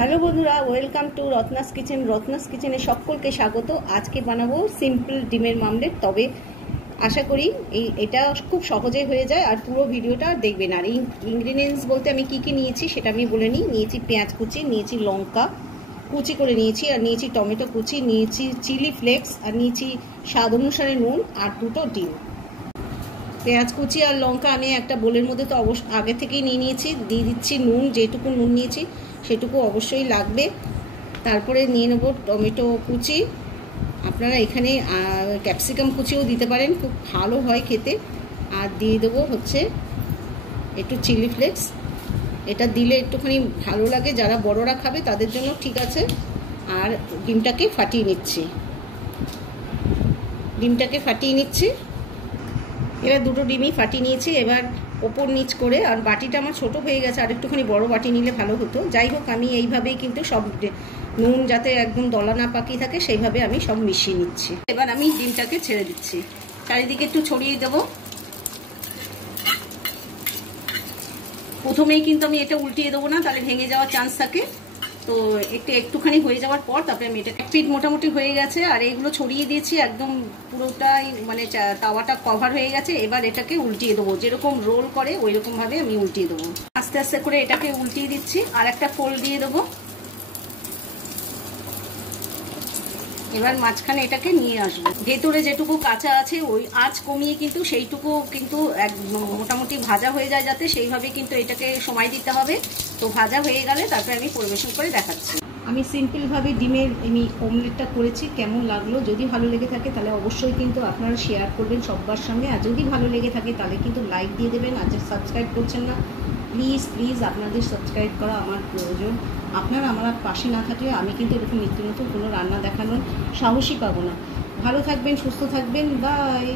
Hello বন্ধুরা, welcome to Ratna's kitchen. Ratna's কিচেনে সকলকে স্বাগত। আজকে বানাবো সিম্পল ডিমের মামলেট। তবে আশা করি এটা খুব সহজে হয়ে যায়, আর পুরো ভিডিওটা দেখবেন। আর ইনগ্রিডিয়েন্টস বলতে আমি কি কি নিয়েছি সেটা আমি বলে নিই। নিয়েছি পেঁয়াজ কুচি, নিয়েছি লঙ্কা কুচি করে নিয়েছি, আর নিয়েছি টমেটো কুচি, নিয়েছি চিলি ফ্লেক্স, আর নিয়েছি স্বাদ অনুসারে নুন, আর দুটো ডিম। পেঁয়াজ কুচি আর লঙ্কা আমি একটা বোলের মধ্যে তো আগে থেকেই নিয়ে নিয়েছি। দিয়ে দিচ্ছি নুন, যেটুকু নুন নিয়েছি সেটুকু অবশ্যই লাগবে। তারপরে নিয়ে নেব টমেটো কুচি, আপনারা এখানে ক্যাপসিকাম কুচিও দিতে পারেন, খুব ভালো হয় খেতে। আর দিয়ে দেবো হচ্ছে একটু চিলি ফ্লেক্স, এটা দিলে একটুখানি ভালো লাগে, যারা বড়রা খাবে তাদের জন্য ঠিক আছে। আর ডিমটাকে ফাটিয়ে নিচ্ছি, এবার দুটো ডিমই ফাটিয়ে নিয়েছি। এবার ওপর নিচ করে, আর বাটিটা আমার ছোট হয়ে গেছে, আর একটুখানি বড় বাটি নিলে ভালো হতো। যাই হোক, আমি এইভাবেই কিন্তু সব নুন যাতে একদম দলা না পাকিয়ে থাকে সেইভাবে আমি সব মিশিয়ে নিচ্ছি। এবার আমি ডিমটাকে ছেড়ে দিচ্ছি, চারিদিকে একটু ছড়িয়ে দেব। প্রথমেই কিন্তু আমি এটা উল্টিয়ে দেবো না, তাহলে ভেঙে যাওয়ার চান্স থাকে। তো একটুখানি হয়ে যাওয়ার পর তারপরে আমি এটা এক পিঠ মোটামুটি হয়ে গেছে, আর এইগুলো ছড়িয়ে দিয়েছি একদম পুরোটাই, মানে তাওয়াটা কভার হয়ে গেছে। এবার এটাকে উল্টিয়ে দেবো, যেরকম রোল করে ওই রকম ভাবে আমি উল্টিয়ে দেবো। আস্তে আস্তে করে এটাকে উল্টিয়ে দিচ্ছি, আর একটা ফোল্ড দিয়ে দেবো। এবার মাঝখানে এটাকে নিয়ে আসবো, ভেতরে যেটুকু কাঁচা আছে ওই আঁচ কমিয়ে কিন্তু সেইটুকু কিন্তু মোটামুটি ভাজা হয়ে যায়, যাতে সেইভাবে কিন্তু এটাকে সময় দিতে হবে। তো ভাজা হয়ে গেলে তারপরে আমি পরিবেশন করে দেখাচ্ছি। আমি সিম্পলভাবে ডিমের অমলেটটা করেছি, কেমন লাগলো? যদি ভালো লেগে থাকে তাহলে অবশ্যই কিন্তু আপনারা শেয়ার করবেন সবার সঙ্গে, আর যদি ভালো লেগে থাকে তাহলে কিন্তু লাইক দিয়ে দেবেন। আর যে সাবস্ক্রাইব করছেন না, প্লিজ আপনাদের সাবস্ক্রাইব করা আমার প্রয়োজন। আপনারা আমার পাশে না থাকলে আমি কিন্তু এরকম নিত্য নতুন কোনো রান্না দেখানোর সাহসই পাবো না। ভালো থাকবেন, সুস্থ থাকবেন, বাই।